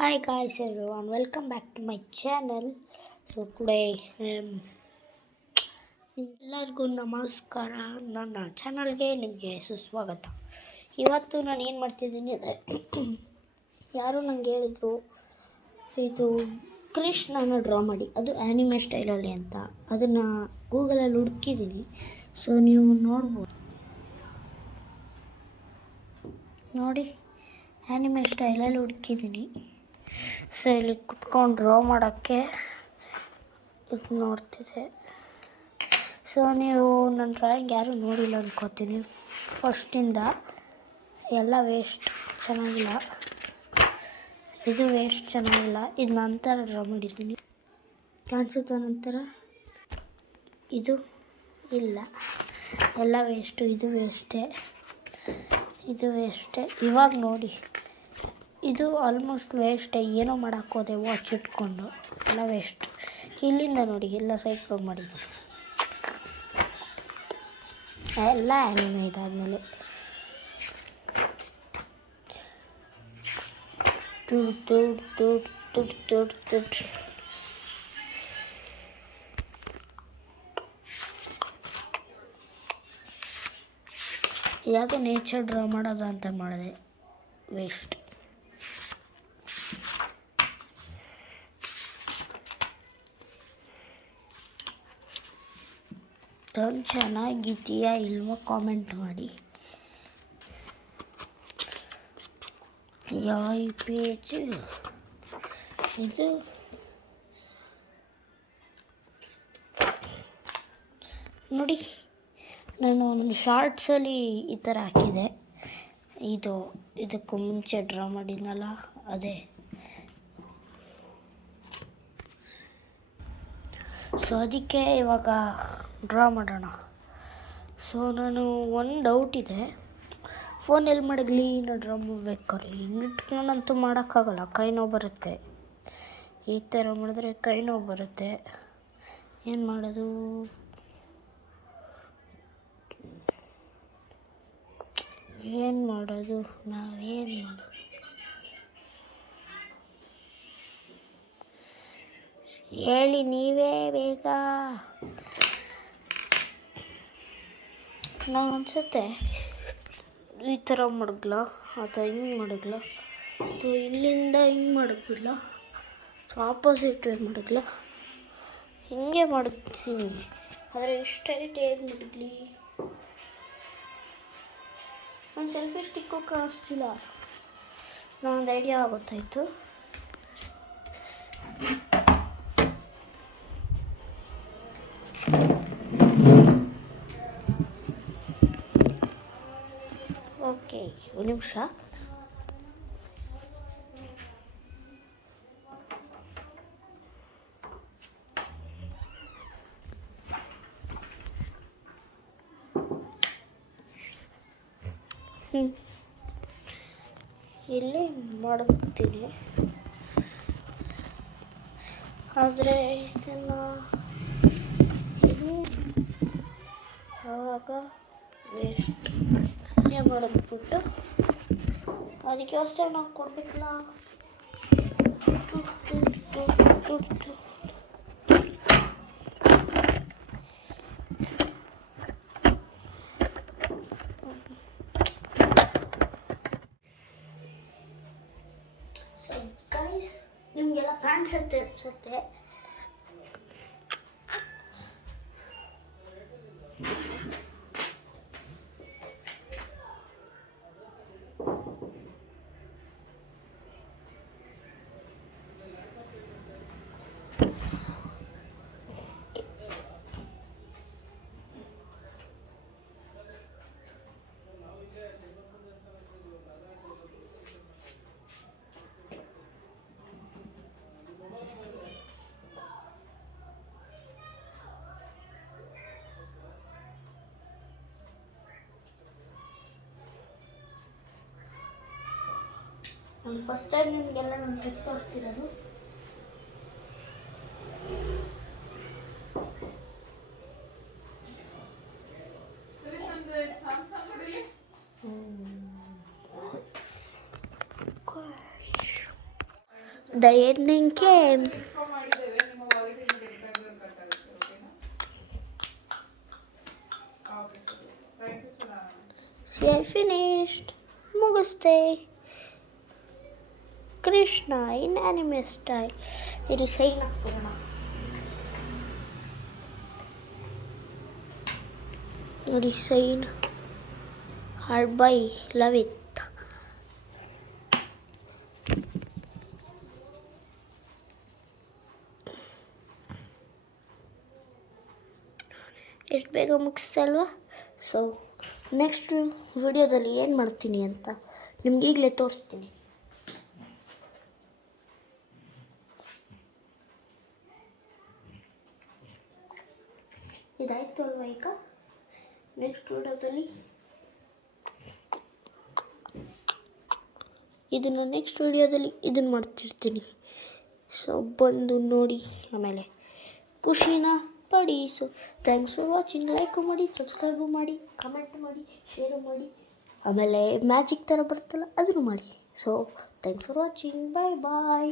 Hi guys everyone, welcome back to my channel. So today ಎಲ್ಲರಿಗೂ ನಮಸ್ಕಾರ. ನನ್ನ ಚಾನಲ್ಗೆ ನಿಮಗೆ ಸುಸ್ವಾಗತ. ಇವತ್ತು ನಾನು ಏನು ಮಾಡ್ತಿದ್ದೀನಿ ಅಂದರೆ ಯಾರು ನನಗೆ ಹೇಳಿದ್ರು ಇದು ಕೃಷ್ಣನ ಡ್ರಾ ಮಾಡಿ, ಅದು ಆ್ಯನಿಮೆ ಸ್ಟೈಲಲ್ಲಿ ಅಂತ. ಅದನ್ನು ಗೂಗಲಲ್ಲಿ ಹುಡುಕಿದ್ದೀನಿ. ಸೊ ನೀವು ನೋಡ್ಬೋದು ನೋಡಿ, ಆ್ಯನಿಮೆ ಸ್ಟೈಲಲ್ಲಿ ಹುಡುಕಿದ್ದೀನಿ. ಸೊ ಇಲ್ಲಿ ಕುತ್ಕೊಂಡು ಡ್ರಾ ಮಾಡೋಕ್ಕೆ ಇದು ನೋಡ್ತಿದ್ದೆ. ಸೊ ನೀವು ನನ್ನ ಡ್ರಾಯಿಂಗ್ ಯಾರೂ ನೋಡಿಲ್ಲ ಅನ್ಕೋತೀನಿ. ಫಸ್ಟಿಂದ ಎಲ್ಲ ವೇಸ್ಟ್, ಚೆನ್ನಾಗಿಲ್ಲ. ಇದು ವೇಸ್ಟ್, ಚೆನ್ನಾಗಿಲ್ಲ. ಇದು ನಂತರ ಡ್ರಾ ಮಾಡಿದ್ದೀನಿ, ಕಾಣಿಸುತ್ತೆ. ನಂತರ ಇದು ಇಲ್ಲ, ಎಲ್ಲ ವೇಸ್ಟು. ಇದು ವೇಸ್ಟೇ, ಇದು ವೇಸ್ಟೇ. ಇವಾಗ ನೋಡಿ, ಇದು ಆಲ್ಮೋಸ್ಟ್ ವೇಸ್ಟೇ. ಏನೋ ಮಾಡೋಕ್ಕೋದೆ ವಾಚ್ ಇಟ್ಕೊಂಡು, ಎಲ್ಲ ವೇಸ್ಟ್. ಇಲ್ಲಿಂದ ನೋಡಿ, ಎಲ್ಲ ಸೈಡ್ ಕ್ಲೋಸ್ ಮಾಡಿದ್ದೀನಿ. ಎಲ್ಲ ಆ್ಯನಿಮೆ ಇದಾದಮೇಲೆ ಯಾವುದೋ ನೇಚರ್ ಡ್ರಾ ಮಾಡೋದು ಅಂತ ಮಾಡಿದೆ, ವೇಸ್ಟ್. ಚೆನ್ನಾಗಿದೆಯಾ ಇಲ್ವೋ ಕಾಮೆಂಟ್ ಮಾಡಿ. ಯಾವ ಪೇಜ್ ಇದು? ನೋಡಿ, ನಾನು ಒಂದು ಶಾರ್ಟ್ಸಲ್ಲಿ ಈ ಥರ ಹಾಕಿದೆ. ಇದಕ್ಕೂ ಮುಂಚೆ ಡ್ರಾ ಮಾಡಿದ್ನಲ್ಲ, ಅದೇ. ಸೊ ಅದಕ್ಕೆ ಇವಾಗ ಡ್ರಾ ಮಾಡೋಣ. ಸೊ ನಾನು ಒಂದು ಡೌಟ್ ಇದೆ, ಫೋನಲ್ಲಿ ಮಾಡಲಿ ನಾ ಡ್ರಾ ಮಾಡ್ಬೇಕಾದ್ರೆ ಹಿಂಗಿಟ್ಕೊಂಡಂತೂ ಮಾಡೋಕ್ಕಾಗಲ್ಲ, ಕೈ ನೋವು ಬರುತ್ತೆ. ಈ ಥರ ಮಾಡಿದ್ರೆ ಕೈ ನೋವು ಬರುತ್ತೆ. ಏನು ಮಾಡೋದು? ನಾವೇನು ಮಾಡೋದು? ಹೇಳಿ ನೀವೇ ಬೇಗ. ನಾನು ಅನಿಸುತ್ತೆ ಈ ಥರ ಮಡಗ್ಲ, ಅಥವಾ ಹಿಂಗೆ ಮಡಗ್ಲ, ಅಥವಾ ಇಲ್ಲಿಂದ ಹಿಂಗೆ ಮಡಗ್ಬಿಡ್ಲ, ಅಥವಾ ಆಪೋಸಿಟ್ ವೇ ಮಡಗ್ಲ. ಹಿಂಗೆ ಮಡಗ್ತೀನಿ, ಆದರೆ ಸ್ಟ್ರೈಟ್ ಹೇಗೆ ಮಡಗಲಿ? ನಾನು ಸೆಲ್ಫಿ ಸ್ಟಿಕ್ಕು ಕಾಣಿಸ್ತಿಲ್ಲ. ನಾನೊಂದು ಐಡಿಯಾ ಗೊತ್ತಾಯಿತು. ಓಕೆ, ಒಂದು ನಿಮಿಷ. ಇಲ್ಲಿ ಮಾಡ್ತೀನಿ, ಆದರೆ ಇದನ್ನು ಆವಾಗ ವೇಸ್ಟ್ ಮಾಡಿದ್ಬಿಟ್ಟು ಅದಕ್ಕೆ ವ್ಯವಸ್ಥೆ ನಾವು ಕೊಡ್ಬೇಕಲ್ಲ. ಸೊ ಗೈಸ್, ನಿಮಗೆಲ್ಲ ಕಾಣಿಸುತ್ತೆ ಅನ್ಸುತ್ತೆ. ನಾನು ಫಸ್ಟ್ ಟೈಮ್ ನಿಮಗೆಲ್ಲ ನನ್ನ ಟ್ರಿಕ್ ತೋರಿಸ್ತಿರೋದು. The ending came. See, I finished. ಮುಗಿಸ್ದೆ. Krishna in anime style. ಇದು ಸೈನ್ ಹಾಕ್ಬಿಡೋಣ. ನೋಡಿ sign hard by love it. ಎಷ್ಟು ಬೇಗ ಮುಗಿಸ್ತಲ್ವ. ಸೊ ನೆಕ್ಸ್ಟ್ ವಿಡಿಯೋದಲ್ಲಿ ಏನು ಮಾಡ್ತೀನಿ ಅಂತ ನಿಮ್ಗೆ ಈಗಲೇ ತೋರಿಸ್ತೀನಿ. ಇದಾಯಿತು ಅಲ್ವ. ಈಗ ನೆಕ್ಸ್ಟ್ ವಿಡಿಯೋದಲ್ಲಿ ಇದನ್ನು ಮಾಡ್ತಿರ್ತೀನಿ. ಸೊ ಬಂದು ನೋಡಿ, ಆಮೇಲೆ ಖುಷಿನ ಪಡಿ. So thanks for watching. Like ಮಾಡಿ, ಸಬ್ಸ್ಕ್ರೈಬು ಮಾಡಿ, ಕಮೆಂಟ್ ಮಾಡಿ, ಶೇರು ಮಾಡಿ, ಆಮೇಲೆ ಮ್ಯಾಜಿಕ್ ಥರ ಬರ್ತಲ್ಲ ಅದನ್ನು ಮಾಡಿ. So thanks for watching. Bye bye.